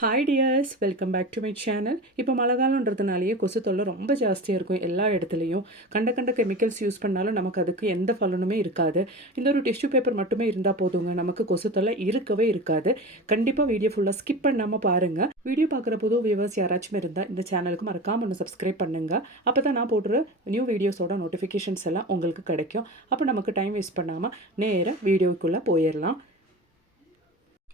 Hi dears, welcome back to my channel. இப்போ மழை காலன்றதுனாலேயே கொசு தொல்லை ரொம்ப ஜாஸ்தியாக இருக்கும் எல்லா இடத்துலையும். கண்ட கண்ட கெமிக்கல்ஸ் யூஸ் பண்ணாலும் நமக்கு அதுக்கு எந்த பலனுமே இருக்காது. இந்த ஒரு டிஷ்யூ பேப்பர் மட்டுமே இருந்தால் போதுங்க, நமக்கு கொசு தொல்லை இருக்கவே இருக்காது. கண்டிப்பாக வீடியோ ஃபுல்லாக ஸ்கிப் பண்ணாமல் பாருங்கள். வீடியோ பார்க்குற புது வியூவர்ஸ் யாராச்சும் இருந்தால் இந்த சேனலுக்கு மறக்காமல் ஒன்று சப்ஸ்கிரைப் பண்ணுங்கள். அப்போ தான் நான் போடுற நியூ வீடியோஸோட நோட்டிஃபிகேஷன்ஸ் எல்லாம் உங்களுக்கு கிடைக்கும். அப்போ நமக்கு டைம் வேஸ்ட் பண்ணாமல் நேராக வீடியோக்குள்ளே போயிடலாம்.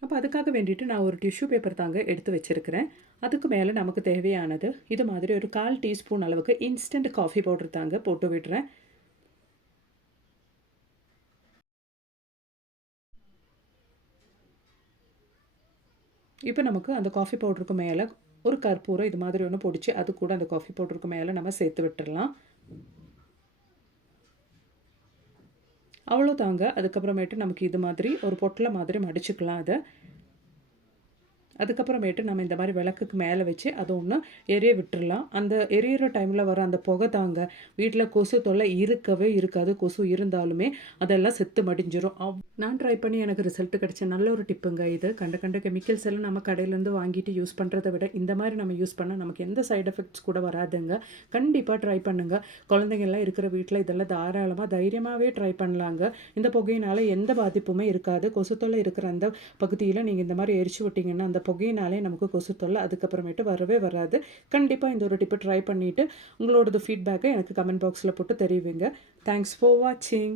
அப்போ அதுக்காக வேண்டிட்டு நான் ஒரு டிஷ்யூ பேப்பர் தாங்க எடுத்து வச்சுருக்கிறேன். அதுக்கு மேலே நமக்கு தேவையானது இது மாதிரி ஒரு 1/4 டீஸ்பூன் அளவுக்கு இன்ஸ்டன்ட் காஃபி பவுடர் தாங்க போட்டு விடுறேன். இப்போ நமக்கு அந்த காஃபி பவுடருக்கு மேலே ஒரு கற்பூரம் இது மாதிரி ஒன்று பொடிச்சு அது கூட அந்த காஃபி பவுடருக்கு மேலே நம்ம சேர்த்து விட்டுடலாம். அவ்வளோதாங்க. அதுக்கப்புறமேட்டு நமக்கு இது மாதிரி ஒரு பொட்டலை மாதிரி மடிச்சுக்கலாம். அதுக்கப்புறமேட்டு நம்ம இந்த மாதிரி விளக்குக்கு மேலே வச்சு அது ஒன்று எரிய விட்டுறலாம். அந்த எரியிற டைமில் வர அந்த புகை தாங்க வீட்டில் கொசு தொல்லை இருக்கவே இருக்காது. கொசு இருந்தாலுமே அதெல்லாம் செத்து மடிஞ்சிரும். நான் ட்ரை பண்ணி எனக்கு ரிசல்ட் கிடைச்ச நல்ல ஒரு டிப்புங்க இது. கண்ட கண்ட கெமிக்கல்ஸ் எல்லாம் நம்ம கடையிலேருந்து வாங்கிட்டு யூஸ் பண்ணுறதை விட இந்த மாதிரி நம்ம யூஸ் பண்ணால் நமக்கு எந்த சைடு எஃபெக்ட்ஸ் கூட வராதுங்க. கண்டிப்பாக ட்ரை பண்ணுங்கள். குழந்தைங்கள்லாம் இருக்கிற வீட்டில் இதெல்லாம் தாராளமாக தைரியமாகவே ட்ரை பண்ணலாங்க. இந்த புகையினால் எந்த பாதிப்புமே இருக்காது. கொசு தொல்லை இருக்கிற அந்த பகுதியில் நீங்கள் இந்த மாதிரி எரிச்சு விட்டிங்கன்னா அந்த புகையினாலே நமக்கு கொசு தொல்லை அதுக்கப்புறமேட்டு வரவே வராது. கண்டிப்பாக இந்த ஒரு டிப்பை ட்ரை பண்ணிவிட்டு உங்களோடது ஃபீட்பேக்கை எனக்கு கமெண்ட் பாக்ஸில் போட்டு தெரிவிங்க. தேங்க்ஸ் ஃபார் வாட்சிங்.